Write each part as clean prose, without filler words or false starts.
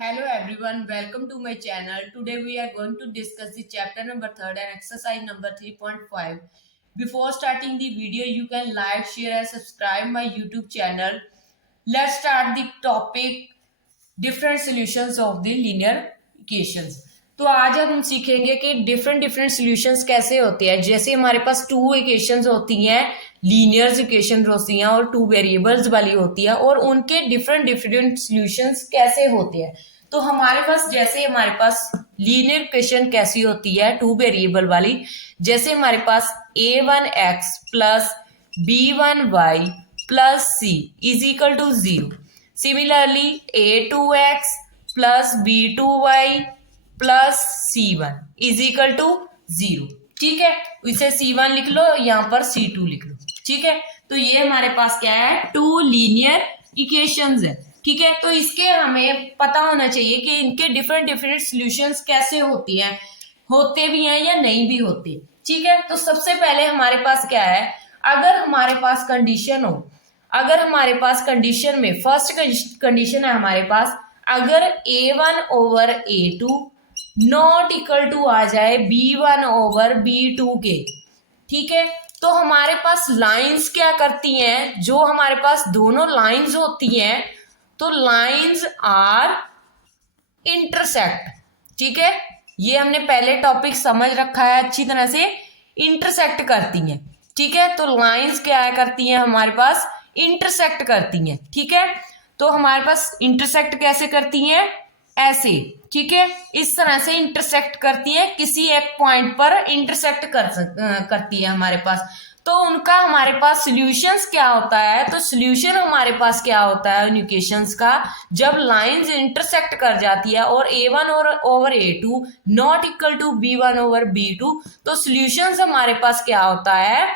Hello everyone, welcome to my channel. Today we are going to discuss the chapter number 3 and exercise number 3.5. Before starting the video, you can like, share and subscribe my YouTube channel. Let's start the topic different solutions of the linear equations. तो आज हम सीखेंगे कि different different solutions कैसे होते हैं। जैसे हमारे पास टू इक्वेशंस होती हैं, लीनियर इक्वेशन होती हैं और टू वेरिएबल्स वाली होती है, और उनके डिफरेंट डिफरेंट सॉल्यूशंस कैसे होते हैं। तो हमारे पास जैसे हमारे पास लीनियर इक्वेशन कैसी होती है टू वेरिएबल वाली, जैसे हमारे पास a1x plus b1y plus c is equal to 0। Similarly a2x plus b2y plus c1 is equal to 0। ठीक है, इसे c1 लिख लो, यहाँ पर c2 लिख लो। ठीक है, तो ये हमारे पास क्या है, टू लीनियर इक्वेशंस है। ठीक है, तो इसके हमें पता होना चाहिए कि इनके डिफरेंट डिफरेंट सॉल्यूशंस कैसे होती हैं, होते भी हैं या नहीं भी होते। ठीक है, तो सबसे पहले हमारे पास क्या है, अगर हमारे पास कंडीशन हो, अगर हमारे पास कंडीशन में फर्स्ट कंडीशन है हमारे पास, अगर a1 over a2 not equal to आ जाए b1 ओवर b2 के। ठीक है, तो हमारे पास लाइंस क्या करती हैं, जो हमारे पास दोनों लाइंस होती हैं, तो लाइंस आर इंटरसेक्ट। ठीक है, ये हमने पहले टॉपिक समझ रखा है अच्छी तरह से, इंटरसेक्ट करती हैं। ठीक है, तो लाइंस क्या करती हैं हमारे पास, इंटरसेक्ट करती हैं। ठीक है, तो हमारे पास इंटरसेक्ट कैसे करती हैं, ऐसे। ठीक है, इस तरह से इंटरसेक्ट करती हैं, किसी एक पॉइंट पर इंटरसेक्ट करती है हमारे पास। तो उनका हमारे पास सॉल्यूशंस क्या होता है, तो सॉल्यूशन हमारे पास क्या होता है उन इक्वेशंस का, जब लाइंस इंटरसेक्ट कर जाती है और a1 और over a2 not equal to b1 over b2, तो सॉल्यूशंस हमारे पास क्या होता है,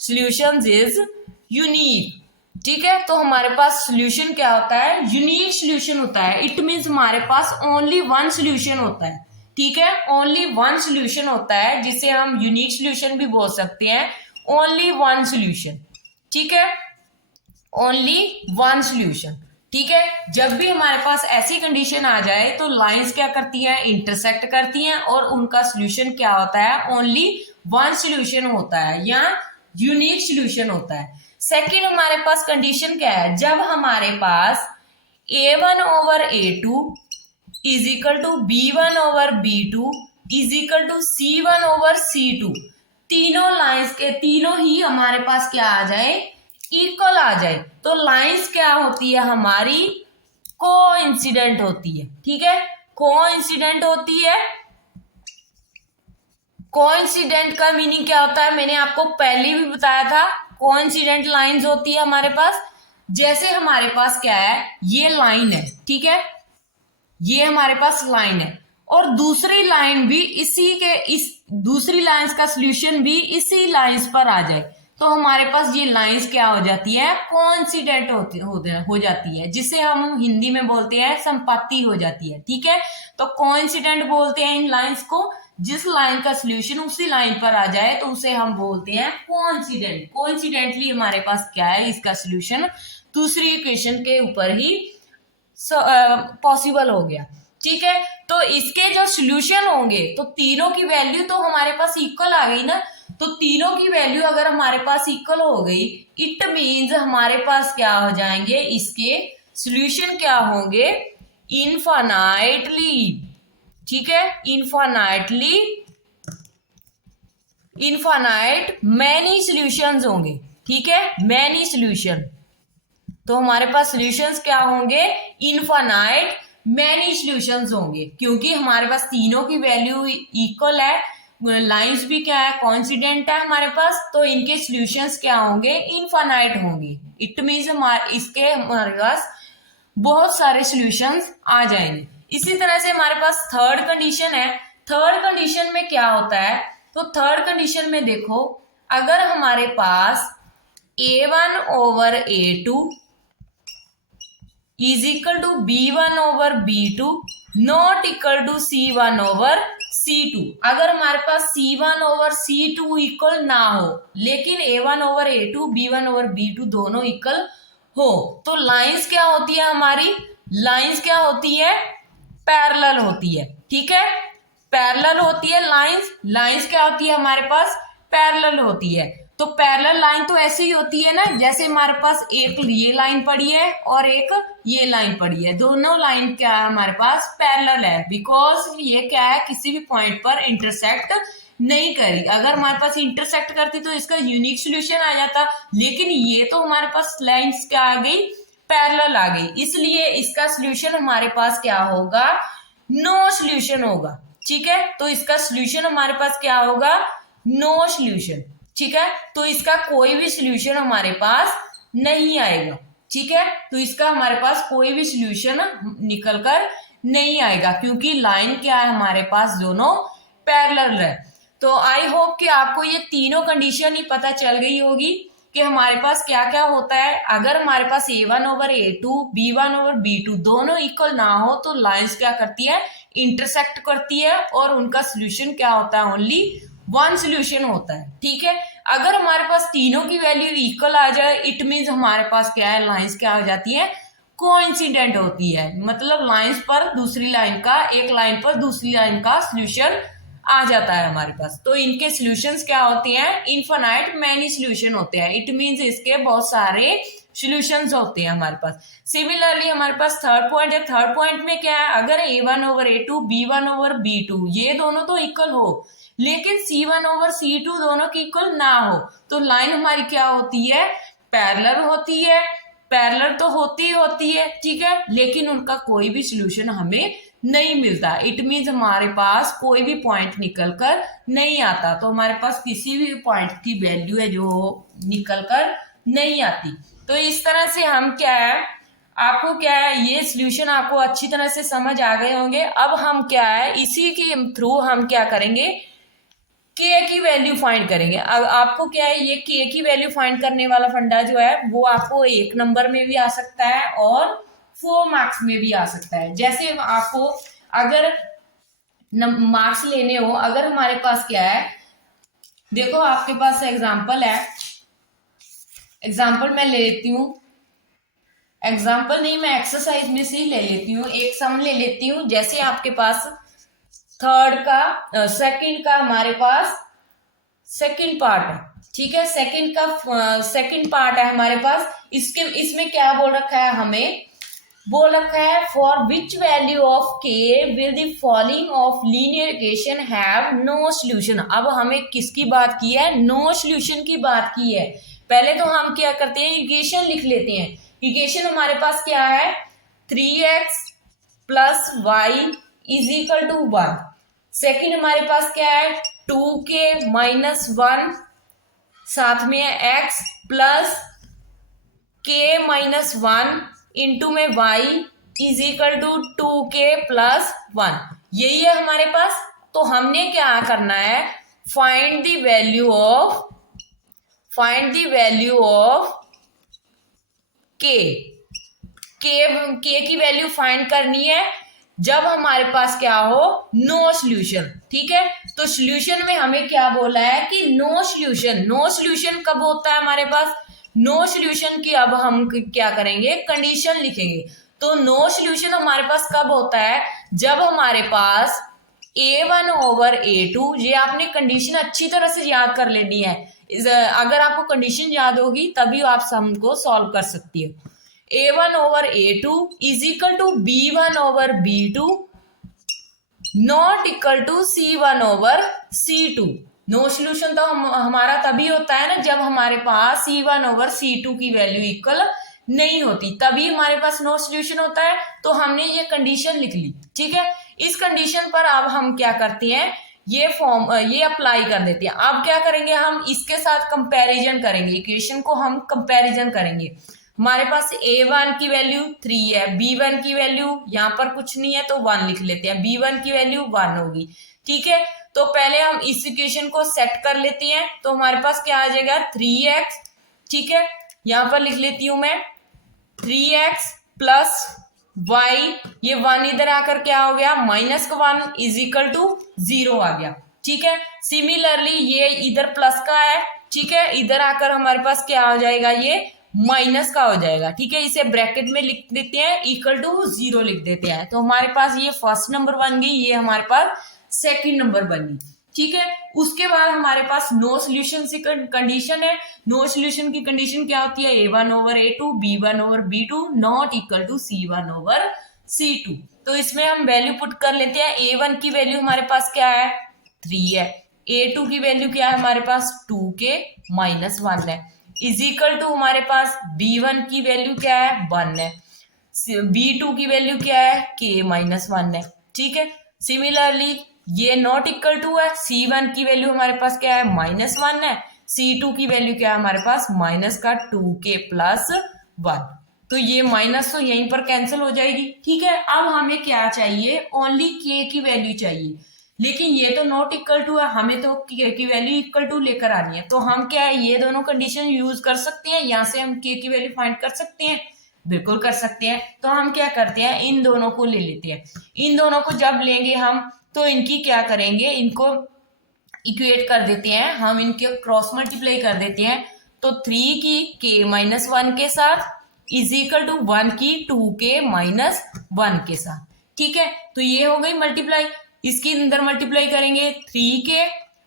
सॉल्यूशंस इज यूनिक। ठीक है, तो हमारे पास सॉल्यूशन क्या होता है, यूनिक सॉल्यूशन होता है। इट मींस हमारे पास ओनली वन सॉल्यूशन होता है। ठीक है, ओनली वन सॉल्यूशन होता है, जिसे हम यूनिक सॉल्यूशन भी बोल सकते हैं। Only one solution. ठीक है, ओनली वन सॉल्यूशन। ठीक है, जब भी हमारे पास ऐसी कंडीशन आ जाए तो लाइंस क्या करती हैं, इंटरसेक्ट करती हैं, और उनका सॉल्यूशन क्या होता है, ओनली वन सॉल्यूशन होता है या यूनिक सॉल्यूशन होता है। सेकंड हमारे पास कंडीशन क्या है, जब हमारे पास a1 over a2 is equal to b1 over b2 is equal to c1 over c2, तीनों लाइंस के तीनों ही हमारे पास क्या आ जाए, इक्वल आ जाए, तो लाइंस क्या होती है हमारी, कोइंसिडेंट होती है। ठीक है, कोइंसिडेंट होती है। कोइंसिडेंट का मीनिंग क्या होता है, मैंने आपको पहले भी बताया था। कोइंसिडेंट लाइंस होती है हमारे पास, जैसे हमारे पास क्या है, ये लाइन है। ठीक है, ये हमारे पास लाइन है, और दूसरी लाइन भी इसी के, इस दूसरी लाइंस का सॉल्यूशन भी इसी लाइंस पर आ जाए, तो हमारे पास ये लाइंस क्या हो जाती है, कोइंसिडेंट हो जाती है, जिसे हम हिंदी में बोलते हैं संपाती हो जाती है। ठीक है, तो कोइंसिडेंट बोलते हैं इन लाइंस को, जिस लाइन का सॉल्यूशन उसी लाइन पर आ जाए तो उसे हम बोलते हैं कोइंसिडेंट। कोइंसिडेंटली हमारे पास क्या है, इसका सॉल्यूशन दूसरी इक्वेशन के ऊपर ही पॉसिबल हो गया। ठीक है, तो इसके जो सॉल्यूशन होंगे, तो तीनों की वैल्यू तो हमारे पास इक्वल आ गई ना, तो तीनों की वैल्यू अगर हमारे पास इक्वल हो गई, इट मींस हमारे पास क्या हो जाएंगे, इसके सॉल्यूशन क्या होंगे, इनफाइनाइटली। ठीक है, इनफाइनाइटली, इनफाइनाइट मैनी सॉल्यूशंस होंगे। ठीक है, मैनी सॉल्यूशन, तो हमारे पास सॉल्यूशंस क्या होंगे, इनफाइनाइट मैनी सॉल्यूशंस होंगे, क्योंकि हमारे पास तीनों की वैल्यू इक्वल है, लाइंस भी क्या है, कोइंसिडेंट है हमारे पास, तो इनके सॉल्यूशंस क्या होंगे, इनफाइनाइट होंगे। इट मींस इसके हमारे पास बहुत सारे सॉल्यूशंस आ जाएंगे। इसी तरह से हमारे पास थर्ड कंडीशन है। थर्ड कंडीशन में क्या होता है, तो थर्ड कंडीशन में देखो, अगर हमारे पास a1 over a2 is equal to b1 over b2 not equal to c1 over c2, अगर हमारे पास c1 ओवर c2 इक्वल ना हो, लेकिन a1 over a2 b1 over b2 दोनों इक्वल हो, तो लाइंस क्या होती है हमारी, लाइंस क्या होती है, पैरेलल होती है। ठीक है, पैरेलल होती है लाइंस, लाइंस क्या होती है हमारे पास, पैरेलल होती है। तो पैरेलल लाइन तो ऐसे ही होती है ना, जैसे हमारे पास एक ये लाइन पड़ी है और एक ये लाइन पड़ी है, दोनों लाइन क्या है हमारे पास पैरेलल है, बिकॉज ये क्या है किसी भी पॉइंट पर इंटरसेक्ट नहीं करी। अगर हमारे पास इंटरसेक्ट करती तो इसका यूनिक सोल्यूशन आ जाता, लेकिन ये तो हमारे पास लाइंस क्या आ गई, पैरेलल आ गई, इसलिए इसका सोल्यूशन हमारे पास क्या होगा, नो सोल्यूशन होगा। ठीक है, तो इसका सोल्यूशन हमारे पास क्या होगा, नो सोल्यूशन। ठीक है, तो इसका कोई भी सोल्यूशन हमारे पास नहीं आएगा। ठीक है, तो इसका हमारे पास कोई भी सोल्यूशन निकल कर नहीं आएगा, क्योंकि लाइन क्या है हमारे पास दोनों पैरेलल है। तो आई होप कि आपको ये तीनों कंडीशन ही पता चल गई होगी कि हमारे पास क्या क्या होता है। अगर हमारे पास A1 over A2, B1 over B2 दोनों इक्वल ना हो तो लाइंस क्या करती है, इंटरसेक्ट करती है, और उनका सोल्यूशन क्या होता है, ओनली वन सोल्यूशन होता है। ठीक है, अगर हमारे पास तीनों की वैल्यू इक्वल आ जाए, इट मीन्स हमारे पास क्या है, लाइंस क्या हो जाती है, कोइंसिडेंट होती है, मतलब लाइंस पर दूसरी लाइन का, एक लाइन पर दूसरी लाइन का सोल्यूशन आ जाता है हमारे पास। तो इनके सॉल्यूशंस क्या होते हैं, इनफाइनाइट मैनी सॉल्यूशन होते हैं, इट मींस इसके बहुत सारे सॉल्यूशंस होते हैं हमारे पास। सिमिलरली हमारे पास थर्ड पॉइंट है, थर्ड पॉइंट में क्या है, अगर A1 over A2, B1 over B2 ये दोनों तो इक्वल हो, लेकिन C1 ओवर C2 दोनों की इक्वल ना हो, तो लाइन हमारी क्या होती है, पैरेलल होती है। पैरेलल तो होती है, ठीक है, लेकिन उनका कोई भी सॉल्यूशन हमें नहीं मिलता। इट मीन्स हमारे पास कोई भी पॉइंट निकल कर नहीं आता, तो हमारे पास किसी भी पॉइंट की वैल्यू है जो निकल कर नहीं आती। तो इस तरह से हम क्या है, आपको क्या है, ये सॉल्यूशन आपको अच्छी तरह से समझ आ गए होंगे। अब हम क्या है, इसी के थ्रू हम क्या करेंगे, के की वैल्यू फाइंड करेंगे। अब आपको क्या है, ये के की वैल्यू फाइंड करने वाला फंडा जो है वो आपको 1 नंबर में भी आ सकता है और 4 मार्क्स में भी आ सकता है। जैसे आपको अगर मार्क्स लेने हो, अगर हमारे पास क्या है, देखो आपके पास एग्जाम्पल है, एग्जाम्पल मैं ले लेती हूँ, एग्जाम्पल नहीं मैं एक्सरसाइज में से ही ले लेती हूँ, एक सम ले लेती हूँ। जैसे आपके पास थर्ड का सेकंड का हमारे पास सेकंड पार्ट है, ठीक है, सेकंड का सेकंड पार्ट है हमारे पास। इसमें क्या बोल रखा है, हमें बोल रखा है for which value of K will the following of linear equation have no solution. अब हमें किसकी बात की है, नो सॉल्यूशन की बात की है। पहले तो हम क्या करते हैं, इक्वेशन लिख लेते हैं। इक्वेशन हमारे पास क्या है, 3x plus Y is equal to 1। Second हमारे पास क्या है, 2k माइनस 1, साथ में है x plus k minus 1 into में y is equal to 2k plus 1। यही है हमारे पास। तो हमने क्या करना है, find the value of k की वैल्यू फाइंड करनी है जब हमारे पास क्या हो, नो सॉल्यूशन। ठीक है, तो सॉल्यूशन में हमें क्या बोला है कि नो सॉल्यूशन। नो सॉल्यूशन कब होता है हमारे पास, नो सॉल्यूशन की अब हम क्या करेंगे, कंडीशन लिखेंगे। तो नो सॉल्यूशन हमारे पास कब होता है, जब हमारे पास A1 ओवर A2, ये आपने कंडीशन अच्छी तरह से याद कर लेनी है। अगर आपको कंडीशन याद होगी तभी आप सम को सॉल्व कर सकती है। A1 over A2 is equal to B1 over B2 not equal to C1 over C2। No solution तो हमारा तभी होता है ना जब हमारे पास C1 ओवर C2 की वैल्यू इक्वल नहीं होती, तभी हमारे पास नो सॉल्यूशन होता है। तो हमने ये कंडीशन लिख ली, ठीक है। इस कंडीशन पर अब हम क्या करते हैं, ये अप्लाई कर देते हैं। अब क्या करेंगे, हम इसके साथ कंपैरिजन करेंगे, इक्वेशन को हम कंपैरिजन करेंगे। हमारे पास A1 की वैल्यू 3 है, B1 की वैल्यू यहाँ पर कुछ नहीं है तो 1 लिख लेते हैं, B1 की वैल्यू 1 होगी। ठीक है, तो पहले हम इस इक्वेशन को सेट कर लेते हैं। तो हमारे पास क्या आ जाएगा, 3x, ठीक है, यहाँ पर लिख लेती हूं मैं 3x प्लस y, ये 1 इधर आकर क्या हो गया, -1 इज इक्वल टू 0 आ गया। ठीक है, सिमिलरली ये इधर प्लस का है, ठीक है, इधर आकर हमारे पास क्या आ जाएगा, ये माइनस का हो जाएगा। ठीक है, इसे ब्रैकेट में लिख देते हैं, इक्वल टू 0 लिख देते हैं। तो हमारे पास ये फर्स्ट नंबर बन गई, ये हमारे पास सेकंड नंबर बन गई। ठीक है, उसके बाद हमारे पास नो सोल्यूशन की कंडीशन है। नो सोल्यूशन की कंडीशन क्या होती है, a1 over a2, b1 over b2 not equal to c1 over c2। तो इसमें हम वैल्यू पुट कर लेते हैं। a1 की वैल्यू हमारे पास क्या है, 3 है। a2 की वैल्यू क्या है हमारे पास, 2k माइनस 1 है। इज इक्वल टू हमारे पास b1 की वैल्यू क्या है, 1 है। b2 की वैल्यू क्या है, k माइनस 1 है। ठीक है, सिमिलरली ये नॉट इक्वल टू है, c1 की वैल्यू हमारे पास क्या है, -1 है। c2 की वैल्यू क्या है हमारे पास, माइनस का 2k प्लस 1। तो ये माइनस तो यहीं पर कैंसिल हो जाएगी। ठीक है, अब हमें क्या चाहिए, ओनली k की वैल्यू चाहिए। लेकिन ये तो नॉट इक्वल टू है, हमें तो k की वैल्यू इक्वल टू लेकर आनी है। तो हम क्या है, ये दोनों कंडीशन यूज कर सकते हैं, यहाँ से हम k की वैल्यू फाइंड कर सकते हैं, बिल्कुल कर सकते हैं। तो हम क्या करते हैं, इन दोनों को ले लेते हैं। इन दोनों को जब लेंगे हम, तो इनकी क्या करेंगे, इनको इक्वेट कर देते हैं, हम इनके क्रॉस मल्टीप्लाई कर देते हैं। तो 3 की k माइनस 1 के साथ इज इक्वल टू 1 की 2k माइनस 1 के साथ। ठीक है, तो ये हो गई मल्टीप्लाई। इसके अंदर मल्टीप्लाई करेंगे, 3k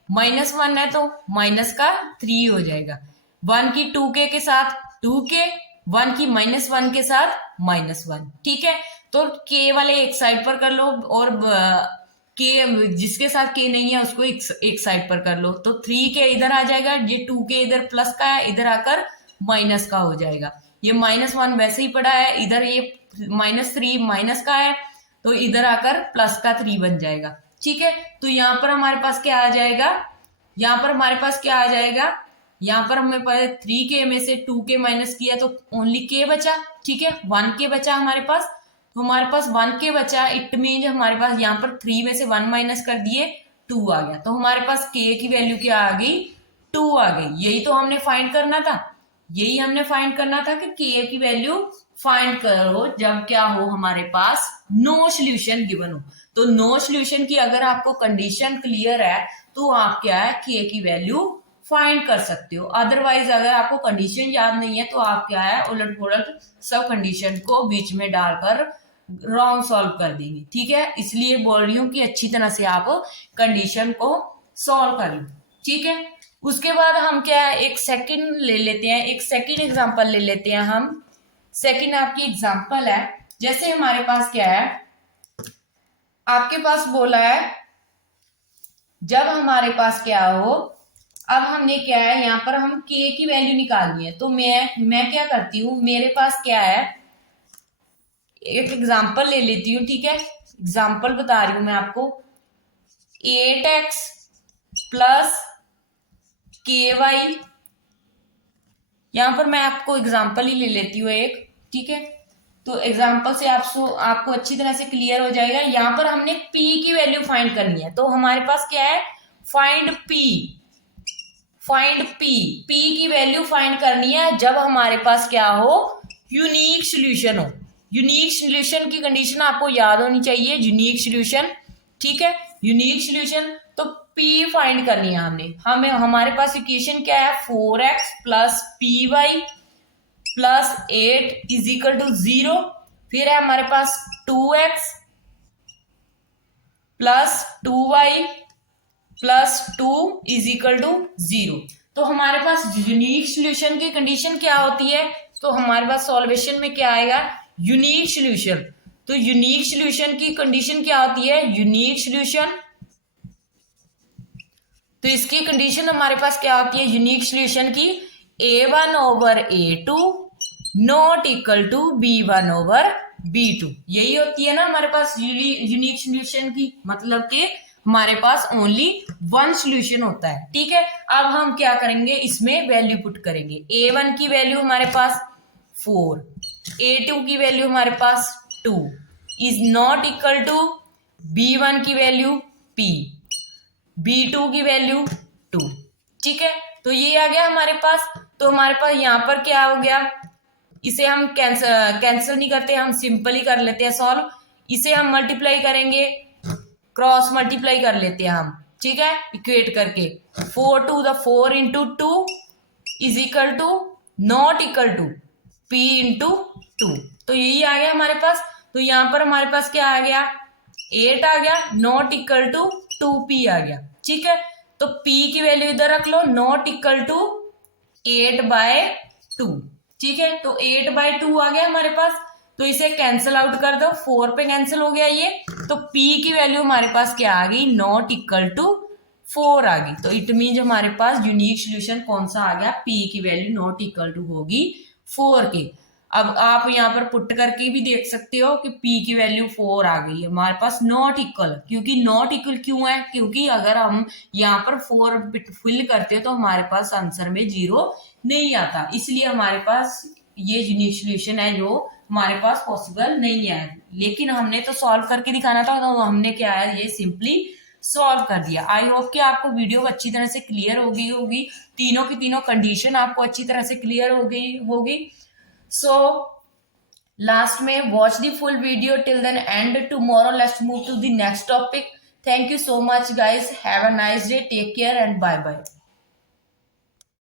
माइनस 1 है तो माइनस का 3 हो जाएगा। 1 की 2k के साथ 2k, 1 की माइनस 1 के साथ -1। ठीक है, तो k वाले एक साइड पर कर लो, और के जिसके साथ के नहीं है उसको एक साइड पर कर लो। तो 3k इधर आ जाएगा, ये 2k इधर प्लस का है, इधर आकर माइनस का हो जाएगा। ये -1 वैसे ही पड़ा है, इधर ये -3 माइनस का है, तो इधर आकर प्लस का 3 बन जाएगा। ठीक है, तो यहाँ पर हमारे पास क्या आ जाएगा, यहाँ पर हमारे पास क्या आ जाएगा, यहाँ पर हमें 3k में से 2k माइनस किया तो ओनली k बचा। ठीक है, 1k बचा हमारे पास। तो हमारे पास 1k बचा, इट मीन हमारे पास यहाँ पर 3 में से 1 माइनस कर दिए, 2 आ गया। तो हमारे पास k की वैल्यू क्या आ गई, 2 आ गई। यही तो हमने फाइंड करना था, यही हमने फाइंड करना था कि k की वैल्यू फाइंड करो जब क्या हो, हमारे पास नो सोल्यूशन गिवन हो। तो नो सोल्यूशन की अगर आपको कंडीशन क्लियर है तो आप क्या है, k की वैल्यू फाइंड कर सकते हो। अदरवाइज अगर आपको कंडीशन याद नहीं है तो आप क्या है, उलट पुलट सब कंडीशन को बीच में डालकर रॉन्ग सॉल्व कर देंगे। ठीक है, इसलिए बोल रही हूँ कि अच्छी तरह से आप कंडीशन को सॉल्व कर लो। ठीक है, उसके बाद हम क्या है, एक सेकंड ले लेते हैं, एक सेकंड एग्जांपल ले लेते हैं हम। सेकंड आपकी एग्जांपल है, जैसे हमारे पास क्या है, आपके पास बोला है जब हमारे पास क्या हो, अब हमने क्या है, यहाँ पर हम k की वैल्यू निकालनी है। तो मैं क्या करती हूँ, मेरे पास क्या है, एक एग्जांपल ले लेती हूँ। ठीक है, एग्जांपल बता रही हूं मैं आपको, 8x प्लस ky, यहां पर मैं आपको एग्जांपल ही ले लेती हूँ एक। ठीक है, तो एग्जांपल से आपको अच्छी तरह से क्लियर हो जाएगा। यहाँ पर हमने p की वैल्यू फाइंड करनी है। तो हमारे पास क्या है, फाइंड p की वैल्यू फाइंड करनी है जब हमारे पास क्या हो, यूनिक सोल्यूशन हो। यूनिक सोल्यूशन की कंडीशन आपको याद होनी चाहिए, यूनिक सोल्यूशन। ठीक है, यूनिक सोल्यूशन तो p फाइंड करनी है हमें हमारे पास इक्वेशन क्या है, 4x plus py plus 8 is equal to 0। फिर है हमारे पास 2x plus 2y plus 2 is equal to 0। तो हमारे पास यूनिक सोल्यूशन की कंडीशन क्या होती है, तो हमारे पास सॉल्वेशन में क्या आएगा, यूनिक सोल्यूशन। तो यूनिक सोल्यूशन की कंडीशन क्या होती है, यूनिक सोल्यूशन। तो इसकी कंडीशन हमारे पास क्या होती है यूनिक सोल्यूशन की, a1 over a2 not equal to b1 over b2। यही होती है ना हमारे पास यूनिक सोल्यूशन की, मतलब कि हमारे पास ओनली वन सोल्यूशन होता है। ठीक है, अब हम क्या करेंगे, इसमें वैल्यू पुट करेंगे। a1 की वैल्यू हमारे पास 4, a2 की वैल्यू हमारे पास 2 is not equal to b1 की वैल्यू p, b2 की वैल्यू 2। ठीक है, तो ये आ गया हमारे पास। तो हमारे पास यहाँ पर क्या हो गया, इसे हम कैंसिल नहीं करते, हम सिंपल ही कर लेते हैं सॉल्व। इसे हम मल्टीप्लाई करेंगे, क्रॉस मल्टीप्लाई कर लेते हैं हम। ठीक है, इक्वेट करके 4 to the 4 into 2 is equal to not equal to p into 2। तो यही आ गया हमारे पास। तो यहाँ पर हमारे पास क्या आ गया, 8 आ गया, नॉट इक्वल टू 2p आ गया। ठीक है, तो p की वैल्यू इधर रख लो, नॉट इक्वल टू 8/2। ठीक है, तो 8/2 आ गया हमारे पास। तो इसे कैंसिल आउट कर दो, 4 पे कैंसिल हो गया ये। तो p की वैल्यू हमारे पास क्या आ गई, नॉट इक्वल टू 4 आ गई। तो इट मीन हमारे पास यूनिक सोल्यूशन कौन सा आ गया, p की वैल्यू नॉट इक्वल टू होगी 4 की। अब आप यहाँ पर पुट करके भी देख सकते हो कि p की वैल्यू 4 आ गई है हमारे पास, नॉट इक्वल। क्योंकि नॉट इक्वल क्यों है, क्योंकि अगर हम यहाँ पर 4 फिल करते हो तो हमारे पास आंसर में 0 नहीं आता, इसलिए हमारे पास ये यूनिक सोल्यूशन है जो हमारे पास पॉसिबल नहीं है। लेकिन हमने तो सॉल्व करके दिखाना था, तो हमने क्या है, ये सिंपली सॉल्व कर दिया। आई होप कि आपको वीडियो अच्छी तरह से क्लियर हो गई होगी, तीनों की तीनों कंडीशन आपको अच्छी तरह से क्लियर हो गई होगी। सो लास्ट में watch the full video till then end. Tomorrow let's move to the next topic. Thank you so much guys, have a nice day, take care and bye bye.